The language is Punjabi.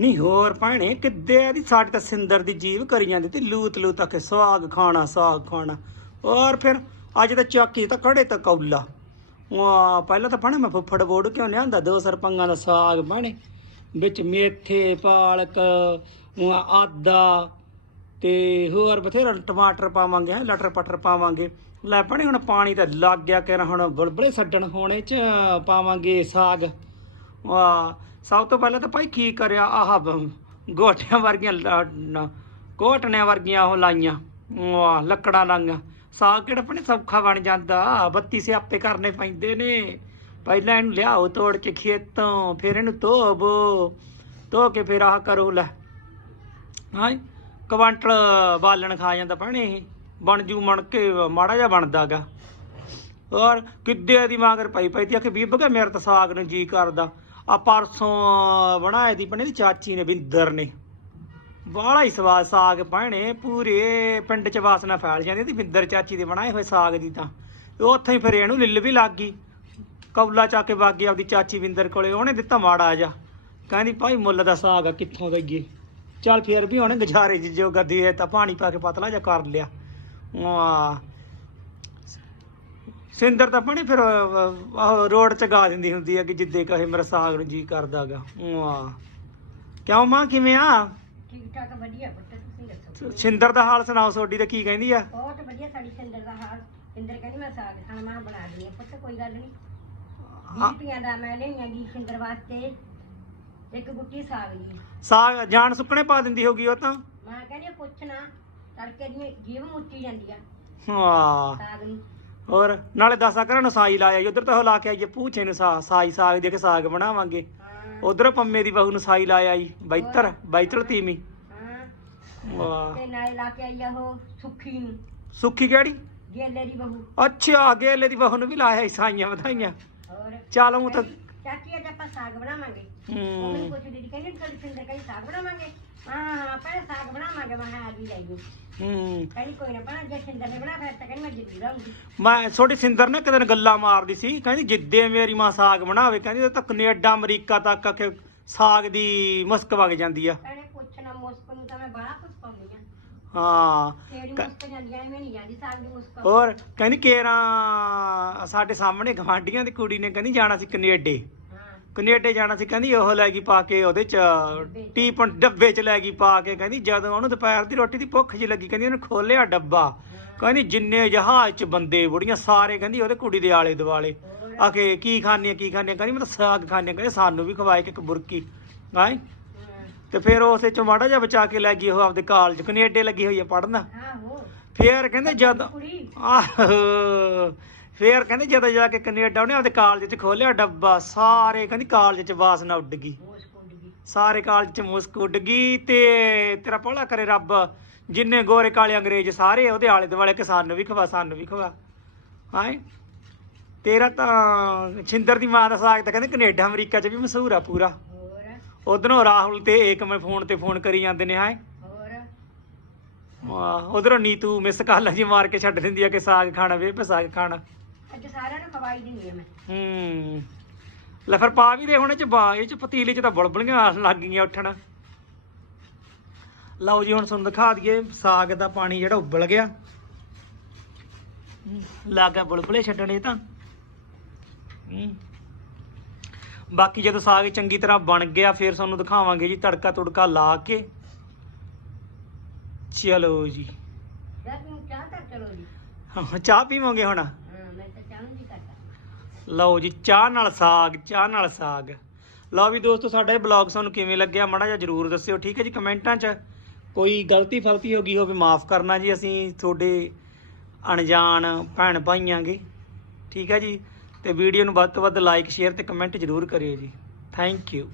ਨਹੀਂ ਹੋਰ ਭੈਣੇ ਕਿੱਦੇ ਦੀ ਸਾਡੀ ਤਾਂ ਸਿੰਦਰ ਦੀ ਜੀਵ ਕਰੀ ਜਾਂਦੀ ਤੇ। ਲੂਤ ਲੂਤ ਆ ਕੇ ਸਾਗ ਖਾਣਾ ਸਾਗ ਖਾਣਾ। ਔਰ ਫਿਰ ਅੱਜ ਤਾਂ ਚਾਕੀ ਤਾਂ ਕੜੇ ਤਾਂ ਕੌਲਾ। ਵਾ ਪਹਿਲਾਂ ਤਾਂ ਭੈਣੇ ਮੈਂ ਫੁੱਫੜ ਬੋੜ ਕਿਉਂ ਲਿਆਂਦਾ? ਦੋ ਸਰਪੰਗਾਂ ਦਾ ਸਾਗ ਭੈਣੇ। ਵਿੱਚ ਮੇਥੇ ਪਾਲਕ ਆਦਾ ਤੇ ਹੋਰ ਬਥੇਰਾ ਟਮਾਟਰ ਪਾਵਾਂਗੇ ਹੈਂ, ਲਟਰ ਪਟਰ ਪਾਵਾਂਗੇ। ਲੈ ਭੈਣੇ ਹੁਣ ਪਾਣੀ ਤਾਂ ਲੱਗ ਗਿਆ ਕਿ ਹੁਣ ਬੁਲਬੁਲੇ ਛੱਡਣ ਹੋਣੇ ਚ ਪਾਵਾਂਗੇ ਸਾਗ। ਵਾਹ, ਸਭ ਤੋਂ ਪਹਿਲਾਂ ਤਾਂ ਭਾਈ ਕੀ ਕਰਿਆ? ਆਹ ਗੋਟਿਆਂ ਵਰਗੀਆਂ ਲ- ਨ- ਕੋਟਣਿਆਂ ਵਰਗੀਆਂ ਉਹ ਲਾਈਆਂ। ਵਾਹ, ਲੱਕੜਾਂ ਲਾਈਆਂ। ਸਾਗ ਕਿਹੜਾ ਆਪਣੇ ਸੌਖਾ ਬਣ ਜਾਂਦਾ। ਬੱਤੀ ਸਿਆਪੇ ਕਰਨੇ ਪੈਂਦੇ ਨੇ। ਪਹਿਲਾਂ ਇਹਨੂੰ ਲਿਆਓ, ਤੋੜ ਕੇ ਖੇਤੋਂ, ਫਿਰ ਇਹਨੂੰ ਧੋਵੋ। ਧੋ ਕੇ ਫਿਰ ਆਹ ਕਰੋ, ਲੈ। ਹਾਂ ਕਵਾਂਟਲ ਬਾਲਣ ਖਾ ਜਾਂਦਾ ਭੈਣੇ ਇਹ। ਬਣ ਜੂ, ਮਣ ਕੇ ਮਾੜਾ ਜਿਹਾ ਬਣਦਾਗਾ ਔਰ ਕਿੱਦੇ ਦੀ ਮਾਂਗਰ ਪਈ ਪਈ ਤੀ ਆ ਕਿ ਬੀਬ ਕੇ ਮੇਰੇ ਤਾਂ ਸਾਗ ਨੂੰ ਜੀ ਕਰਦਾ। ਆ ਪਰਸੋਂ ਬਣਾਏ ਦੀ ਪਣੇ ਦੀ ਚਾਚੀ ਨੇ ਬਿੰਦਰ ਨੇ। ਬਾਹਲਾ ਹੀ ਸਵਾਦ ਸਾਗ ਭੈਣੇ, ਪੂਰੇ ਪਿੰਡ ਚ ਵਾਸਨਾ ਫੈਲ ਜਾਂਦੀ ਤੇ ਬਿੰਦਰ ਚਾਚੀ ਦੇ ਬਣਾਏ ਹੋਏ ਸਾਗ ਦੀ ਤਾਂ। ਉੱਥੇ ਹੀ ਫਿਰ ਇਹਨੂੰ ਲਿੱਲ ਵੀ ਲੱਗ ਗਈ। ਕੌਲਾ ਚਾ ਕੇ ਵਗ ਗਈ ਆਪਦੀ ਚਾਚੀ ਬਿੰਦਰ ਕੋਲੇ, ਉਹਨੇ ਦਿੱਤਾ ਮਾੜਾ ਜਾ ਕਹਿੰਦੀ, ਭਾਈ ਮੁੱਲ ਦਾ ਸਾਗ ਆ, ਕਿੱਥੋਂ ਦਈਏ? ਚੱਲ ਫਿਰ ਵੀ ਉਹਨੇ ਗੁਜ਼ਾਰੇ ਚ ਜੋ ਗੱਦੀ ਤਾਂ ਪਾਣੀ ਪਾ ਕੇ ਪਤਲਾ ਜਿਹਾ ਕਰ ਲਿਆ। ਵਾਹ ਸਿੰਦਰ ਤਾਂ ਪਣੀ ਫਿਰ ਰੋਡ ਚ ਗਾ ਦਿੰਦੀ ਹੁੰਦੀ ਆ ਕਿ ਜਿੱਦੇ ਕਹੇ ਮੇਰਾ ਸਾਗ ਨੂੰ ਜੀ ਕਰਦਾਗਾ। ਵਾਹ ਕਿਉਂ ਮਾਂ ਕਿਵੇਂ ਆ? ਠੀਕ ਠਾਕ ਵਧੀਆ ਪੁੱਤ ਤੁਸੀਂ ਦੱਸੋ? ਸਿੰਦਰ ਦਾ ਹਾਲ ਸੁਣਾਓ ਸੋਡੀ ਦਾ ਕੀ ਕਹਿੰਦੀ ਆ? ਬਹੁਤ ਵਧੀਆ ਸਾਡੀ ਸਿੰਦਰ ਦਾ ਹਾਲ। ਸਿੰਦਰ ਕਹਿੰਦੀ ਮੈਂ ਸਾਗ ਖਾਣਾ ਮੈਂ ਬਣਾ ਦਿੰਦੀ ਪੁੱਤ ਕੋਈ ਗੱਲ ਨਹੀਂ। ਬੀਪੀਆਂ ਦਾ ਮੈਂ ਲਈਆਂ ਜੀ ਸਿੰਦਰ ਵਾਸਤੇ। ਇੱਕ ਗੁੱਟੀ ਸਾਗ ਦੀ ਸਾਗ ਜਾਨ ਸੁੱਕਣੇ ਪਾ ਦਿੰਦੀ ਹੋਗੀ ਉਹ ਤਾਂ? ਮੈਂ ਕਹਿੰਦੀ ਹਾਂ, ਪੁੱਛਣਾ ਤੜਕੇ ਦੀ ਜੀਵ ਮੁੱਟੀ ਜਾਂਦੀ ਆ। ਵਾਹ ਸਾਗ ਨੂੰ। ਹੋਰ ਨਾਲੇ ਦਸਾਂ ਘਰਾਂ ਨੂੰ ਸਾਈ ਲਾਇਆ ਉਧਰ ਤਾਂ ਉਹ ਲਾ ਕੇ ਆਈਏ ਪੂਛੇ ਨੂੰ ਸਾ ਸਾਈ ਸਾਗ ਦੇ ਕੇ ਸਾਗ ਬਣਾਵਾਂਗੇ। ਉਧਰ ਪੰਮੇ ਦੀ ਬਹੂ ਨੂੰ ਸਾਈ ਲਾਇਆ ਜੀ ਬੈਤਰ ਬੈਤਲ ਤੀਵੀਂ। ਹਾਂ ਵਾਹ। ਤੇ ਨਾਲੇ ਲਾ ਕੇ ਆਈ ਉਹ ਸੁੱਖੀ ਨੂੰ। ਸੁੱਖੀ ਕਿਹੜੀ? ਗੇਲੇ ਦੀ ਬਹੂ। ਅੱਛਾ ਗੇਲੇ ਦੀ ਬਹੂ ਨੂੰ ਵੀ ਲਾਇਆ ਸਾਈਆਂ ਵਧਾਈਆਂ। ਹੋਰ। ਚੱਲ ਉਹ ਤਾਂ ਚਾਚੀ ਅੱਜ ਆਪਾਂ ਸਾਗ ਬਣਾਵਾਂਗੇ। ਉਹ ਹੂੰ। ਮੈਨੂੰ ਪੁੱਛਦੀ ਸੀ ਕਹਿੰਦੀ ਤੁਹਾਡੀ ਸਿੰਦਰ ਕਹਿੰਦੀ ਸਾਗ ਬਣਾਵਾਂਗੇ? ਹਾਂ ਹਾਂ ਆਪਾਂ ਇਹ ਸਾਗ ਬਣਾਵਾਂਗੇ ਮੈਂ ਕਿਹਾ ਆ ਜੀ ਲੈ ਜੀ ਹੂੰ। ਕਹਿੰਦੀ ਕੋਈ ਨਾ ਬਣਾ ਜੇ ਸਿੰਦਰ ਨੇ ਬਣਾ ਫਿਰ ਤਾਂ ਕਹਿੰਦੀ ਮੈਂ ਜਿੱਦੀ ਰਹੂੰਗੀ ਮੈਂ ਛੋਟੀ ਸਿੰਦਰ ਨੇ ਕਿਤੇ ਗੱਲਾਂ ਮਾਰਦੀ ਸੀ ਕਹਿੰਦੀ ਜਿੱਦੇ ਮੇਰੀ ਮਾਂ ਸਾਗ ਬਣਾਵੇ ਕਹਿੰਦੀ ਉਹ ਤਾਂ ਕੈਨੇਡਾ ਅਮਰੀਕਾ ਤੱਕ ਆਖੇ ਸਾਗ ਦੀ ਮੁਸਕ ਵਗ ਜਾਂਦੀ ਆ। ਕਹਿੰਦੇ ਪੁੱਛਣਾ ਮੁਸਕ ਨੂੰ ਤਾਂ ਮੈਂ ਬੜਾ ਕੁਛ ਪਾਉਂਦੀ ਆ। ਹਾਂ। ਤੇਰੀ ਕ- ਮੁਸਕ ਜਾਂਦੀ ਐਵੇਂ ਨਹੀਂ ਜਾਂਦੀ ਸਾਗ ਦੀ ਮੁਸਕ। ਹੋਰ ਕਹਿੰਦੀ ਕੇਰਾਂ ਸਾਡੇ ਸਾਹਮਣੇ ਗਵਾਂਢੀਆਂ ਦੀ ਕੁੜੀ ਨੇ ਕਹਿੰਦੀ ਜਾਣਾ ਸੀ ਕੈਨੇਡੇ। ਕੈਨੇਡੇ ਜਾਣਾ ਸੀ ਕਹਿੰਦੀ ਉਹ ਲੈ ਗਈ ਪਾ ਕੇ ਉਹਦੇ ਚ ਟੀਪਨ ਡੱਬੇ ਚ ਲੈ ਗਈ ਪਾ ਕੇ ਕਹਿੰਦੀ ਜਦੋਂ ਉਹਨੂੰ ਦੁਪਹਿਰ ਦੀ ਰੋਟੀ ਦੀ ਭੁੱਖ ਜੀ ਲੱਗੀ ਕਹਿੰਦੀ ਉਹਨੇ ਖੋਲਿਆ ਡੱਬਾ। ਕਹਿੰਦੀ ਜਿੰਨੇ ਜਹਾਜ਼ ਚ ਬੰਦੇ ਬੁੜੀਆਂ ਸਾਰੇ ਕਹਿੰਦੀ ਉਹਦੇ ਕੁੜੀ ਦੇ ਆਲੇ ਦੁਆਲੇ। ਆਕੇ ਕੀ ਖਾਣੇ ਆ ਕੀ ਖਾਣੇ ਆ ਕਹਿੰਦੀ ਮੈਂ ਤਾਂ ਸਾਗ ਖਾਣੇ ਕਹਿੰਦੀ ਸਾਨੂੰ ਵੀ ਖਵਾਏ ਕਿ ਇੱਕ ਬੁਰਕੀ। ਹਾਂ? ਤੇ ਫਿਰ ਉਸੇ ਚ ਮਾੜਾ ਜਿਹਾ ਬਚਾ ਕੇ ਲੈ ਗਈ ਉਹ ਆਪਦੇ ਕਾਲਜ ਕੈਨੇਡੇ ਲੱਗੀ ਹੋਈ ਆ ਪੜਨ ਫੇਰ ਕਹਿੰਦੇ ਜਦ ਆਹੋ। ਫੇਰ ਕਹਿੰਦੇ ਜਦੋਂ ਜਾ ਕੇ ਕੈਨੇਡਾ ਉਹਨੇ ਆਪਦੇ ਕਾਲਜ 'ਚ ਖੋਲਿਆ ਡੱਬਾ ਸਾਰੇ ਕਹਿੰਦੀ ਕਾਲਜ 'ਚ ਵਾਸਨਾ ਉੱਡ ਗਈ। ਸਾਰੇ ਕਾਲਜ 'ਚ ਮੁਸਕ ਉੱਡ ਗਈ ਤੇ ਤੇਰਾ ਭਲਾ ਕਰੇ ਰੱਬ ਜਿੰਨੇ ਗੋਰੇ ਕਾਲੇ ਅੰਗਰੇਜ਼ ਸਾਰੇ ਉਹਦੇ ਆਲੇ ਦੁਆਲੇ ਕਿ ਸਾਨੂੰ ਵੀ ਖਵਾ ਸਾਨੂੰ ਵੀ ਖਵਾ। ਹਾਂ? ਤੇਰਾ ਤਾਂ ਛਿੰਦਰ ਦੀ ਮਾਂ ਦਾ ਸਾਗ ਤਾਂ ਕਹਿੰਦੇ ਕੈਨੇਡਾ ਅਮਰੀਕਾ 'ਚ ਵੀ ਮਸ਼ਹੂਰ ਆ ਪੂਰਾ। ਉਧਰੋਂ ਰਾਹੁਲ ਤੇ ਏਕ ਮੈਂ ਫੋਨ ਤੇ ਫੋਨ ਕਰੀ ਜਾਂਦੇ ਨੇ ਹਾਂ? ਹੋਰ? ਵਾਹ ਉਧਰੋਂ ਨੀਤੂ ਮਿਸ ਕਾਲਾ ਜੀ ਮਾਰ ਕੇ ਛੱਡ ਦਿੰਦੀ ਆ ਕਿ ਸਾਗ ਖਾਣਾ ਵੇ ਪੇ ਸਾਗ ਖਾਣਾ। ਅੱਜ ਸਾਰਿਆਂ ਨੂੰ ਖਵਾਈ ਦਿੰਦੀ ਆ ਮੈਂ। ਹੂੰ। ਲੈ ਫਿਰ ਪਾ ਵੀ ਦੇ ਹੁਣ ਇਹ ਚ ਬਾ ਇਹ ਚ ਪਤੀਲੇ ਚ ਤਾਂ ਬੁਲਬੁਲੀਆਂ ਆਸ ਲੱਗ ਗਈਆਂ ਉੱਠਣ। ਲਓ ਜੀ ਹੁਣ ਤੁਹਾਨੂੰ ਦਿਖਾ ਦਈਏ ਸਾਗ ਦਾ ਪਾਣੀ ਜਿਹੜਾ ਉਬਲ ਗਿਆ। ਲੱਗ ਬੁਲਬੁਲੇ ਛੱਡਣੇ ਤਾਂ। ਬਾਕੀ ਜਦੋਂ ਸਾਗ ਚੰਗੀ ਤਰ੍ਹਾਂ ਬਣ ਗਿਆ ਫਿਰ ਤੁਹਾਨੂੰ ਦਿਖਾਵਾਂਗੇ ਜੀ ਤੜਕਾ ਤੁੜਕਾ ਲਾ ਕੇ। ਚਲੋ ਜੀ। ਚਾਹ ਕਰ ਚਲੋ ਜੀ। ਹਾਂ, ਚਾਹ ਪੀਵਾਂਗੇ ਹੁਣ? ਮੈਂ ਤਾਂ ਚਾਹ ਨੂੰ ਜੀ ਕਰਦਾ ਲਓ ਜੀ, ਚਾਹ ਨਾਲ ਸਾਗ, ਚਾਹ ਨਾਲ ਸਾਗ। ਲਓ ਵੀ ਦੋਸਤੋ, ਸਾਡਾ ਇਹ ਬਲੌਗ ਤੁਹਾਨੂੰ ਕਿਵੇਂ ਲੱਗਿਆ ਮਾੜਾ ਜਿਹਾ ਜਰੂਰ ਦੱਸਿਓ, ਠੀਕ ਹੈ ਜੀ, ਕਮੈਂਟਾਂ 'ਚ। ਕੋਈ ਗਲਤੀ ਫਲਤੀ ਹੋ ਗਈ ਹੋਵੇ, ਮਾਫ ਕਰਨਾ ਜੀ, ਅਸੀਂ ਤੁਹਾਡੇ ਅਣਜਾਣ ਭੈਣ ਭਾਈਆਂਗੇ ਠੀਕ ਹੈ ਜੀ। ਤੇ ਵੀਡੀਓ ਨੂੰ ਵੱਧ ਤੋਂ ਵੱਧ ਲਾਈਕ ਸ਼ੇਅਰ ਤੇ ਕਮੈਂਟ ਜਰੂਰ ਕਰਿਓ ਜੀ। Thank you